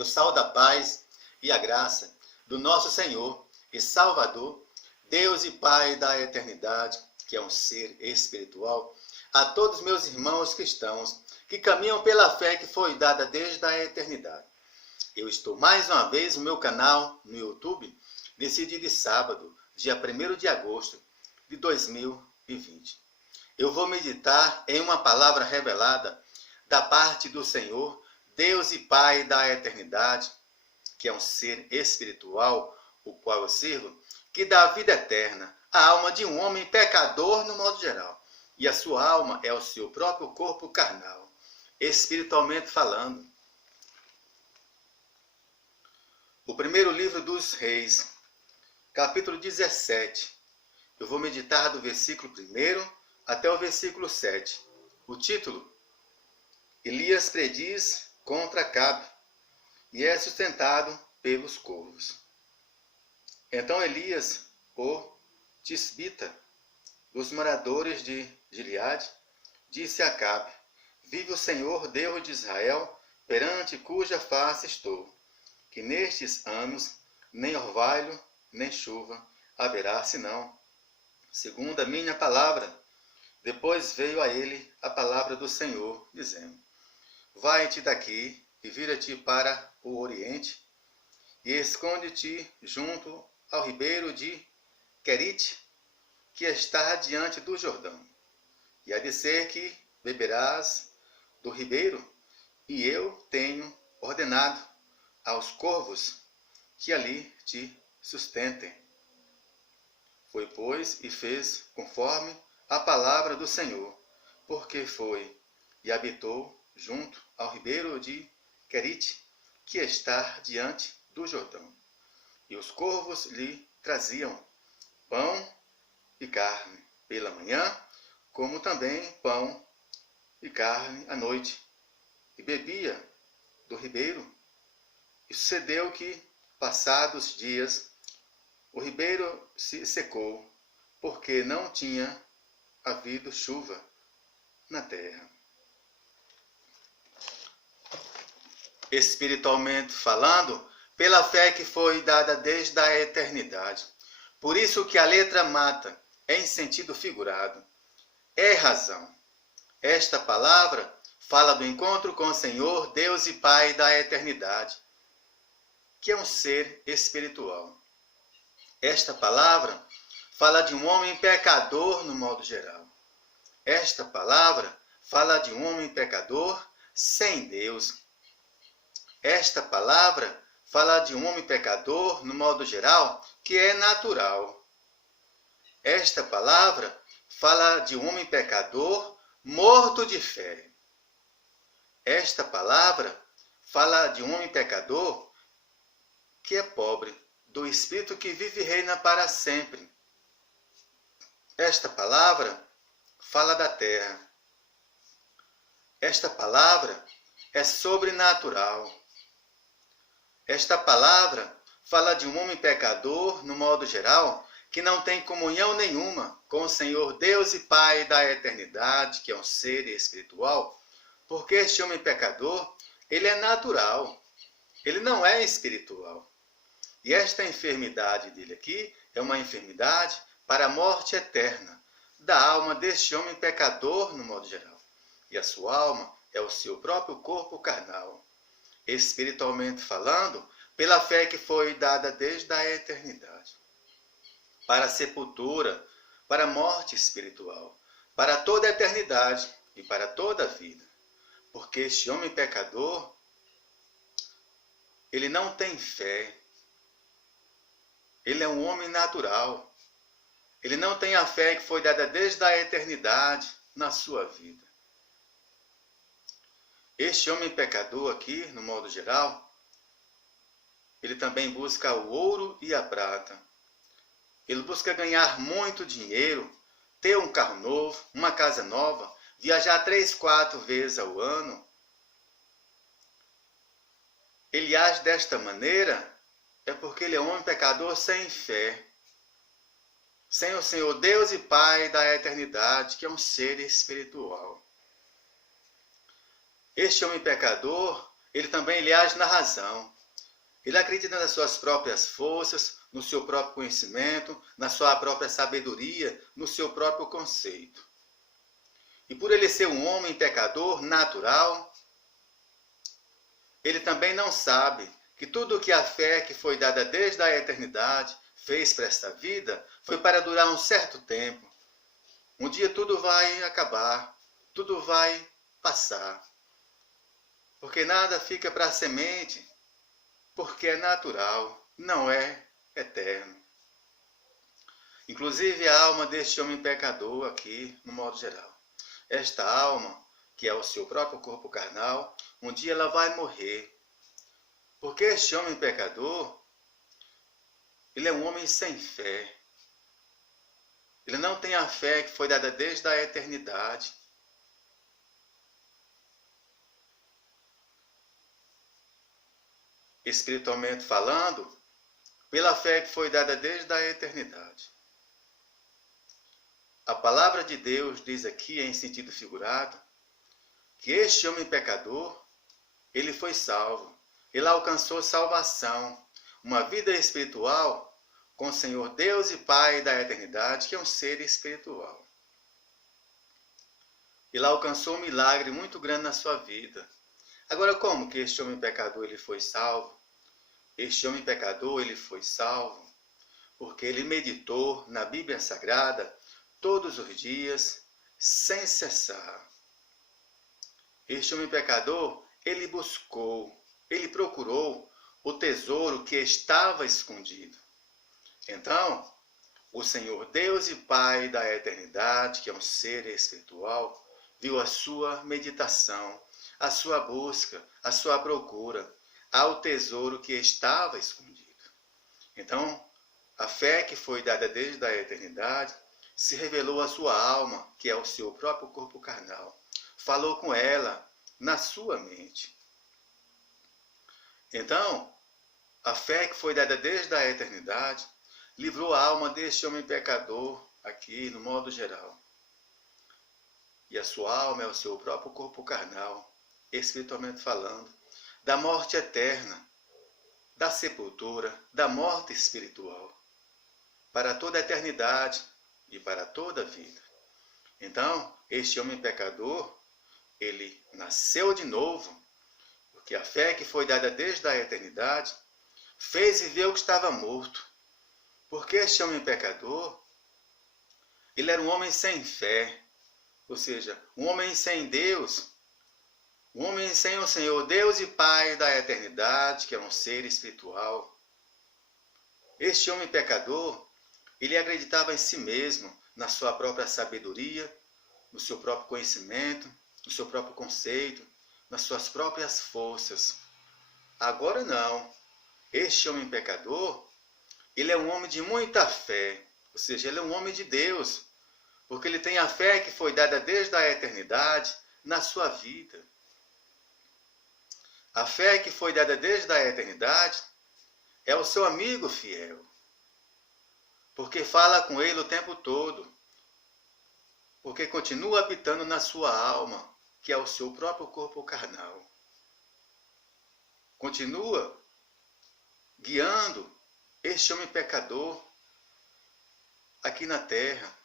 Eu saúdo a paz e a graça do nosso Senhor e Salvador, Deus e Pai da eternidade, que é um ser espiritual, a todos meus irmãos cristãos que caminham pela fé que foi dada desde a eternidade. Eu estou mais uma vez no meu canal no YouTube, nesse dia de sábado, dia 1º de agosto de 2020. Eu vou meditar em uma palavra revelada da parte do Senhor, Deus e Pai da eternidade, que é um ser espiritual, o qual eu sirvo, que dá vida eterna à alma de um homem pecador no modo geral. E a sua alma é o seu próprio corpo carnal, espiritualmente falando. O primeiro livro dos Reis, capítulo 17. Eu vou meditar do versículo 1 até o versículo 7. O título: Elias prediz contra Acabe e é sustentado pelos corvos. Então Elias, o tisbita, dos moradores de Gileade, disse a Acabe: Vive o Senhor, Deus de Israel, perante cuja face estou, que nestes anos nem orvalho, nem chuva haverá, senão segundo a minha palavra. Depois veio a ele a palavra do Senhor, dizendo: Vai-te daqui e vira-te para o oriente, e esconde-te junto ao ribeiro de Querite, que está diante do Jordão. E há de ser que beberás do ribeiro, e eu tenho ordenado aos corvos que ali te sustentem. Foi, pois, e fez conforme a palavra do Senhor, porque foi e habitou junto ao ribeiro de Querite, que está diante do Jordão. E os corvos lhe traziam pão e carne pela manhã, como também pão e carne à noite, e bebia do ribeiro. E sucedeu que, passados dias, o ribeiro se secou, porque não tinha havido chuva na terra. Espiritualmente falando, pela fé que foi dada desde a eternidade. Por isso que a letra mata, em sentido figurado. É razão. Esta palavra fala do encontro com o Senhor, Deus e Pai da eternidade, que é um ser espiritual. Esta palavra fala de um homem pecador no modo geral. Esta palavra fala de um homem pecador sem Deus. Esta palavra fala de um homem pecador no modo geral que é natural. Esta palavra fala de um homem pecador morto de fé. Esta palavra fala de um homem pecador que é pobre, do Espírito que vive e reina para sempre. Esta palavra fala da terra. Esta palavra é sobrenatural. Esta palavra fala de um homem pecador, no modo geral, que não tem comunhão nenhuma com o Senhor Deus e Pai da eternidade, que é um ser espiritual, porque este homem pecador, ele é natural, ele não é espiritual. E esta enfermidade dele aqui é uma enfermidade para a morte eterna da alma deste homem pecador, no modo geral. E a sua alma é o seu próprio corpo carnal. Espiritualmente falando, pela fé que foi dada desde a eternidade. Para a sepultura, para a morte espiritual, para toda a eternidade e para toda a vida. Porque este homem pecador, ele não tem fé. Ele é um homem natural. Ele não tem a fé que foi dada desde a eternidade na sua vida. Este homem pecador aqui, no modo geral, ele também busca o ouro e a prata. Ele busca ganhar muito dinheiro, ter um carro novo, uma casa nova, viajar 3, 4 vezes ao ano. Ele age desta maneira é porque ele é um homem pecador sem fé, sem o Senhor Deus e Pai da eternidade, que é um ser espiritual. Este homem pecador, ele age na razão. Ele acredita nas suas próprias forças, no seu próprio conhecimento, na sua própria sabedoria, no seu próprio conceito. E por ele ser um homem pecador natural, ele também não sabe que tudo o que a fé que foi dada desde a eternidade fez para esta vida foi para durar um certo tempo. Um dia tudo vai acabar, tudo vai passar. Porque nada fica para a semente, porque é natural, não é eterno. Inclusive a alma deste homem pecador aqui, no modo geral. Esta alma, que é o seu próprio corpo carnal, um dia ela vai morrer. Porque este homem pecador, ele é um homem sem fé. Ele não tem a fé que foi dada desde a eternidade. Espiritualmente falando, pela fé que foi dada desde a eternidade. A palavra de Deus diz aqui, em sentido figurado, que este homem pecador, ele foi salvo. Ele alcançou salvação, uma vida espiritual com o Senhor Deus e Pai da eternidade, que é um ser espiritual. Ele alcançou um milagre muito grande na sua vida. Agora, como que este homem pecador ele foi salvo? Este homem pecador ele foi salvo porque ele meditou na Bíblia Sagrada todos os dias, sem cessar. Este homem pecador, ele buscou, ele procurou o tesouro que estava escondido. Então, o Senhor Deus e Pai da eternidade, que é um ser espiritual, viu a sua meditação, a sua busca, a sua procura ao tesouro que estava escondido. Então, a fé que foi dada desde a eternidade se revelou à sua alma, que é o seu próprio corpo carnal. Falou com ela na sua mente. Então, a fé que foi dada desde a eternidade livrou a alma deste homem pecador aqui, no modo geral. E a sua alma é o seu próprio corpo carnal, espiritualmente falando, da morte eterna, da sepultura, da morte espiritual, para toda a eternidade e para toda a vida. Então, este homem pecador, ele nasceu de novo, porque a fé que foi dada desde a eternidade fez viver o que estava morto. Porque este homem pecador, ele era um homem sem fé, ou seja, um homem sem Deus, um homem sem o Senhor Deus e Pai da eternidade, que é um ser espiritual. Este homem pecador, ele acreditava em si mesmo, na sua própria sabedoria, no seu próprio conhecimento, no seu próprio conceito, nas suas próprias forças. Agora não. Este homem pecador, ele é um homem de muita fé, ou seja, ele é um homem de Deus, porque ele tem a fé que foi dada desde a eternidade na sua vida. A fé que foi dada desde a eternidade é o seu amigo fiel, porque fala com ele o tempo todo, porque continua habitando na sua alma, que é o seu próprio corpo carnal. Continua guiando este homem pecador aqui na terra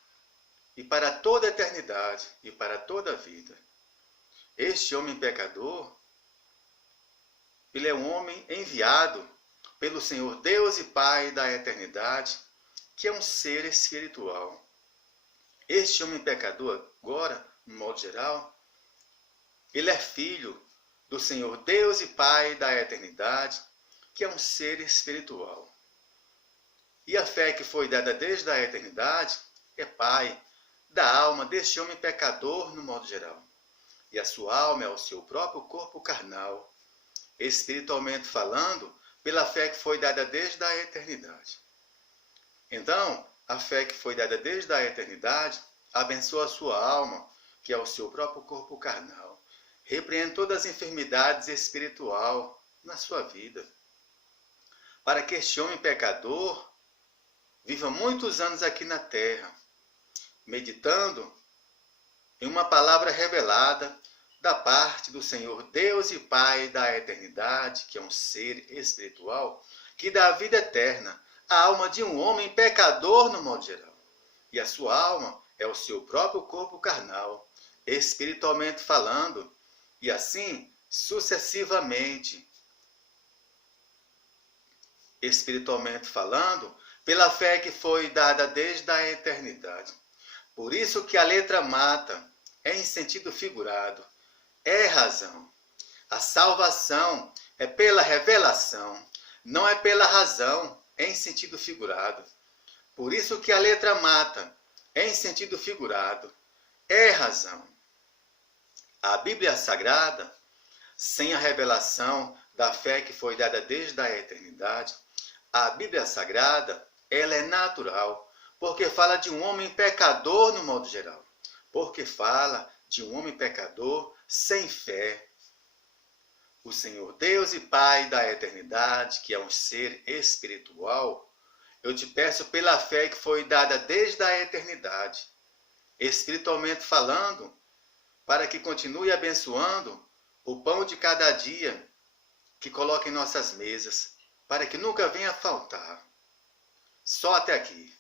e para toda a eternidade e para toda a vida. Este homem pecador, ele é um homem enviado pelo Senhor Deus e Pai da eternidade, que é um ser espiritual. Este homem pecador, agora, no modo geral, ele é filho do Senhor Deus e Pai da eternidade, que é um ser espiritual. E a fé que foi dada desde a eternidade é Pai da alma deste homem pecador, no modo geral. E a sua alma é o seu próprio corpo carnal, espiritualmente falando, pela fé que foi dada desde a eternidade. Então, a fé que foi dada desde a eternidade abençoa a sua alma, que é o seu próprio corpo carnal. Repreende todas as enfermidades espirituais na sua vida, para que este homem pecador viva muitos anos aqui na terra, meditando em uma palavra revelada da parte do Senhor Deus e Pai da eternidade, que é um ser espiritual, que dá vida eterna à alma de um homem pecador no modo geral. E a sua alma é o seu próprio corpo carnal, espiritualmente falando, e assim sucessivamente. Espiritualmente falando, pela fé que foi dada desde a eternidade. Por isso que a letra mata, em sentido figurado, é razão. A salvação é pela revelação, não é pela razão, em sentido figurado. Por isso que a letra mata, em sentido figurado, é razão. A Bíblia Sagrada, sem a revelação da fé que foi dada desde a eternidade, a Bíblia Sagrada, ela é natural, porque fala de um homem pecador no modo geral. Porque fala de um homem pecador sem fé. O Senhor Deus e Pai da eternidade, que é um ser espiritual, eu te peço pela fé que foi dada desde a eternidade, espiritualmente falando, para que continue abençoando o pão de cada dia que coloca em nossas mesas, para que nunca venha a faltar. Só até aqui.